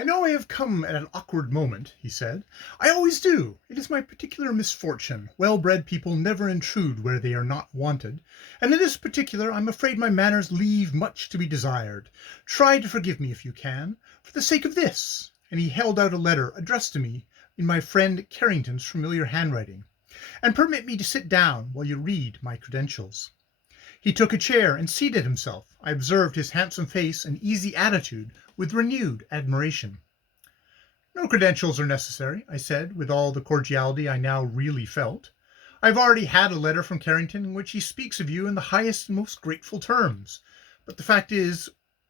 "I know I have come at an awkward moment," he said. "I always do. It is my particular misfortune. Well-bred people never intrude where they are not wanted, and in this particular I'm afraid my manners leave much to be desired. Try to forgive me if you can, for the sake of this," and he held out a letter addressed to me in my friend Carrington's familiar handwriting, "and permit me to sit down while you read my credentials." He took a chair and seated himself. I observed his handsome face and easy attitude with renewed admiration. "No credentials are necessary," I said, with all the cordiality I now really felt. "I have already had a letter from Carrington in which he speaks of you in the highest and most grateful terms. But the fact is,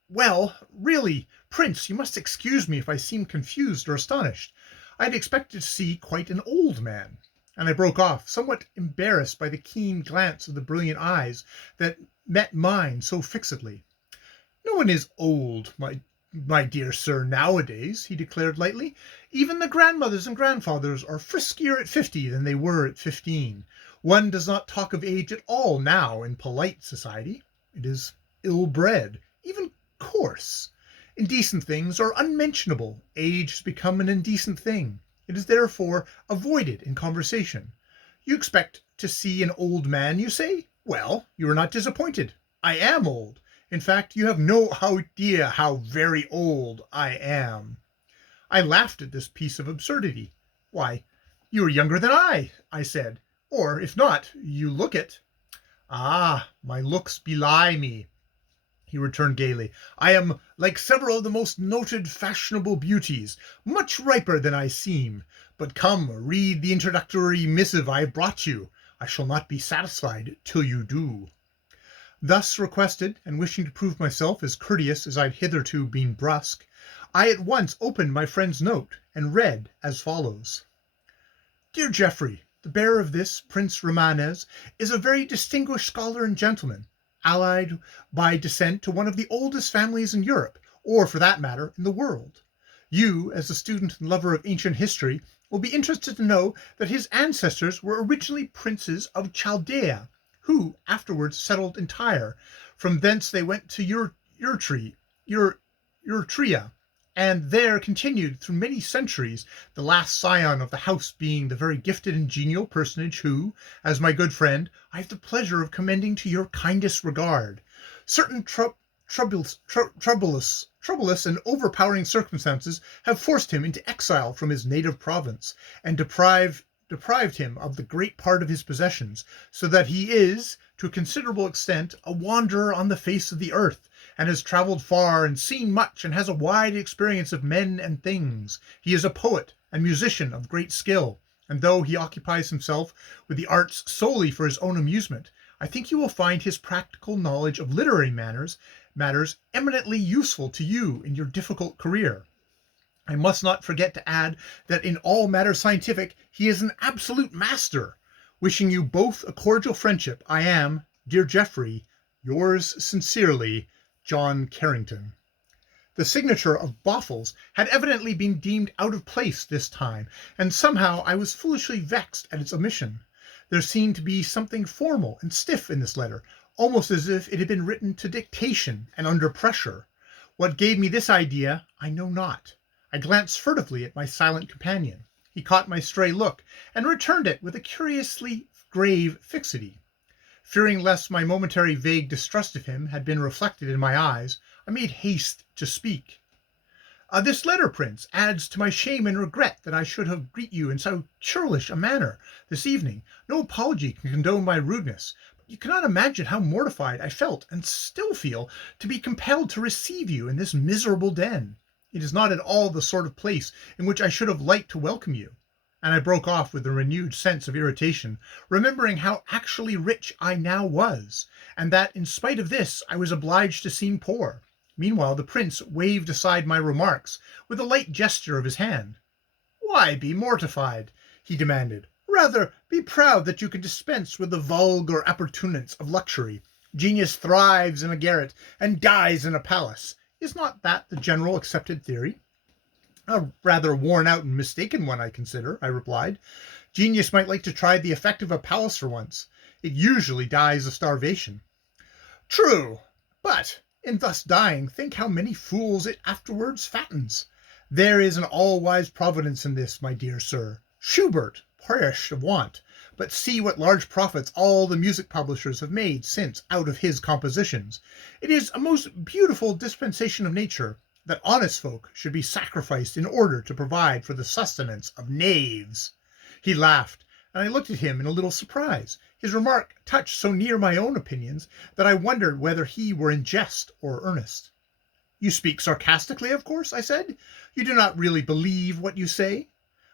well, really, Prince, you must excuse me if I seem confused or astonished. I had expected to see quite an old man." And I broke off, somewhat embarrassed by the keen glance of the brilliant eyes that met mine so fixedly. "No one is old, my dear sir, nowadays," he declared lightly. "Even the grandmothers and grandfathers are friskier at 50 than they were at 15. One does not talk of age at all now in polite society. It is ill-bred, even coarse. Indecent things are unmentionable. Age has become an indecent thing. It is therefore avoided in conversation. You expect to see an old man, you say? Well, you are not disappointed. I am old. In fact, you have no idea how very old I am." I laughed at this piece of absurdity. "Why, you are younger than I said. "Or, if not, you look it." "Ah, my looks belie me," he returned gaily. "I am like several of the most noted fashionable beauties, much riper than I seem. But come, read the introductory missive I have brought you. I shall not be satisfied till you do." Thus requested, and wishing to prove myself as courteous as I had hitherto been brusque, I at once opened my friend's note, and read as follows: "Dear Geoffrey, the bearer of this, Prince Romanes, is a very distinguished scholar and gentleman, allied by descent to one of the oldest families in Europe, or for that matter in the world. You, as a student and lover of ancient history, will be interested to know that his ancestors were originally princes of Chaldea, who afterwards settled in Tyre. From thence they went to Eritrea, and there continued through many centuries, the last scion of the house being the very gifted and genial personage who, as my good friend, I have the pleasure of commending to your kindest regard. Certain troublous and overpowering circumstances have forced him into exile from his native province, and deprived him of the great part of his possessions, so that he is, to a considerable extent, a wanderer on the face of the earth, and has travelled far and seen much, and has a wide experience of men and things. He is a poet and musician of great skill, and though he occupies himself with the arts solely for his own amusement, I think you will find his practical knowledge of literary matters eminently useful to you in your difficult career. I must not forget to add that in all matters scientific he is an absolute master. Wishing you both a cordial friendship, I am, dear Geoffrey, yours sincerely, John Carrington." The signature of Boffles had evidently been deemed out of place this time, and somehow I was foolishly vexed at its omission. There seemed to be something formal and stiff in this letter, almost as if it had been written to dictation and under pressure. What gave me this idea I know not. I glanced furtively at my silent companion. He caught my stray look, and returned it with a curiously grave fixity. Fearing lest my momentary vague distrust of him had been reflected in my eyes, I made haste to speak. "This letter, Prince, adds to my shame and regret that I should have greet you in so churlish a manner this evening. No apology can condone my rudeness, but you cannot imagine how mortified I felt, and still feel, to be compelled to receive you in this miserable den. It is not at all the sort of place in which I should have liked to welcome you." And I broke off with a renewed sense of irritation, remembering how actually rich I now was, and that in spite of this I was obliged to seem poor. Meanwhile the prince waved aside my remarks with a light gesture of his hand. "Why be mortified?" he demanded. "Rather be proud that you can dispense with the vulgar appurtenance of luxury. Genius thrives in a garret and dies in a palace. Is not that the general accepted theory?" "A rather worn-out and mistaken one, I consider," I replied. "Genius might like to try the effect of a palace for once. It usually dies of starvation." "True, but in thus dying, think how many fools it afterwards fattens. There is an all-wise providence in this, my dear sir. Schubert perished of want, but see what large profits all the music publishers have made since out of his compositions. It is a most beautiful dispensation of nature that honest folk should be sacrificed in order to provide for the sustenance of knaves. He laughed, and I looked at him in a little surprise. His remark touched so near my own opinions that I wondered whether he were in jest or earnest. You speak sarcastically, of course, I said. You do not really believe what you say?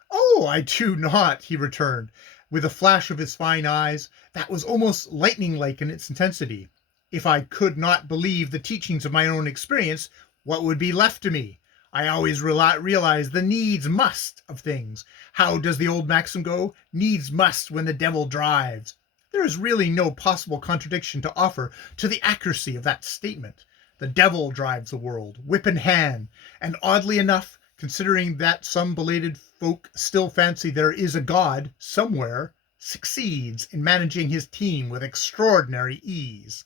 Oh, I do not, he returned, with a flash of his fine eyes that was almost lightning-like in its intensity. If I could not believe the teachings of my own experience, what would be left to me? I always realize the needs must of things. How does the old maxim go? Needs must when the devil drives. There is really no possible contradiction to offer to the accuracy of that statement. The devil drives the world, whip in hand, and oddly enough, considering that some belated folk still fancy there is a God somewhere, succeeds in managing his team with extraordinary ease.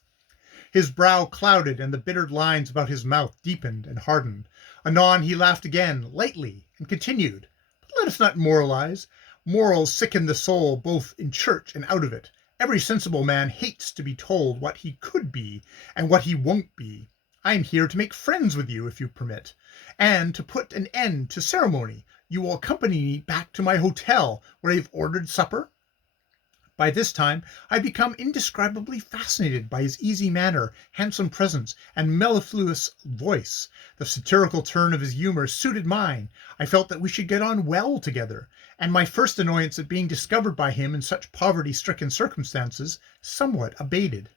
His brow clouded, and the bittered lines about his mouth deepened and hardened. Anon he laughed again, lightly, and continued, "But let us not moralize. Morals sicken the soul both in church and out of it. Every sensible man hates to be told what he could be and what he won't be. I am here to make friends with you, if you permit, and to put an end to ceremony. You will accompany me back to my hotel, where I have ordered supper?" By this time I had become indescribably fascinated by his easy manner, handsome presence, and mellifluous voice. The satirical turn of his humour suited mine. I felt that we should get on well together, and my first annoyance at being discovered by him in such poverty-stricken circumstances somewhat abated.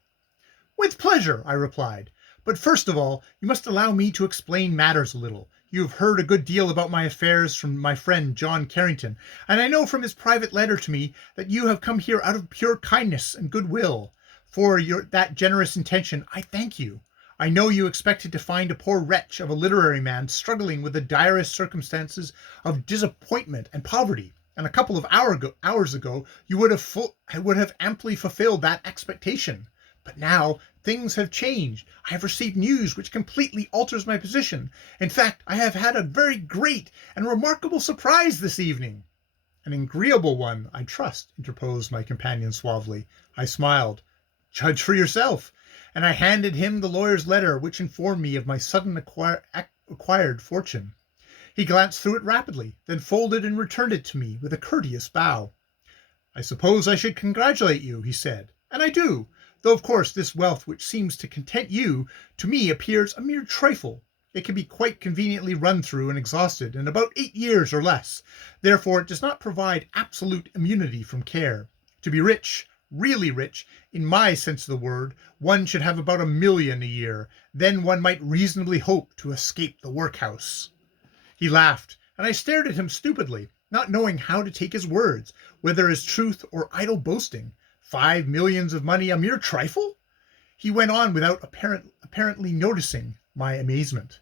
"With pleasure," I replied. "But first of all, you must allow me to explain matters a little. You have heard a good deal about my affairs from my friend John Carrington, and I know from his private letter to me that you have come here out of pure kindness and goodwill. For that generous intention I thank you. I know you expected to find a poor wretch of a literary man struggling with the direst circumstances of disappointment and poverty, and a couple of hours ago you would have amply fulfilled that expectation. But now things have changed. I have received news which completely alters my position. In fact, I have had a very great and remarkable surprise this evening." "An agreeable one, I trust," interposed my companion suavely. I smiled. "Judge for yourself." And I handed him the lawyer's letter, which informed me of my sudden acquired fortune. He glanced through it rapidly, then folded and returned it to me with a courteous bow. "I suppose I should congratulate you," he said, "and I do. Though, of course, this wealth which seems to content you, to me appears a mere trifle. It can be quite conveniently run through and exhausted in about 8 years or less. Therefore, it does not provide absolute immunity from care. To be rich, really rich, in my sense of the word, one should have about 1,000,000 a year. Then one might reasonably hope to escape the workhouse." He laughed, and I stared at him stupidly, not knowing how to take his words, whether as truth or idle boasting. 5 millions of money a mere trifle? He went on without apparently noticing my amazement.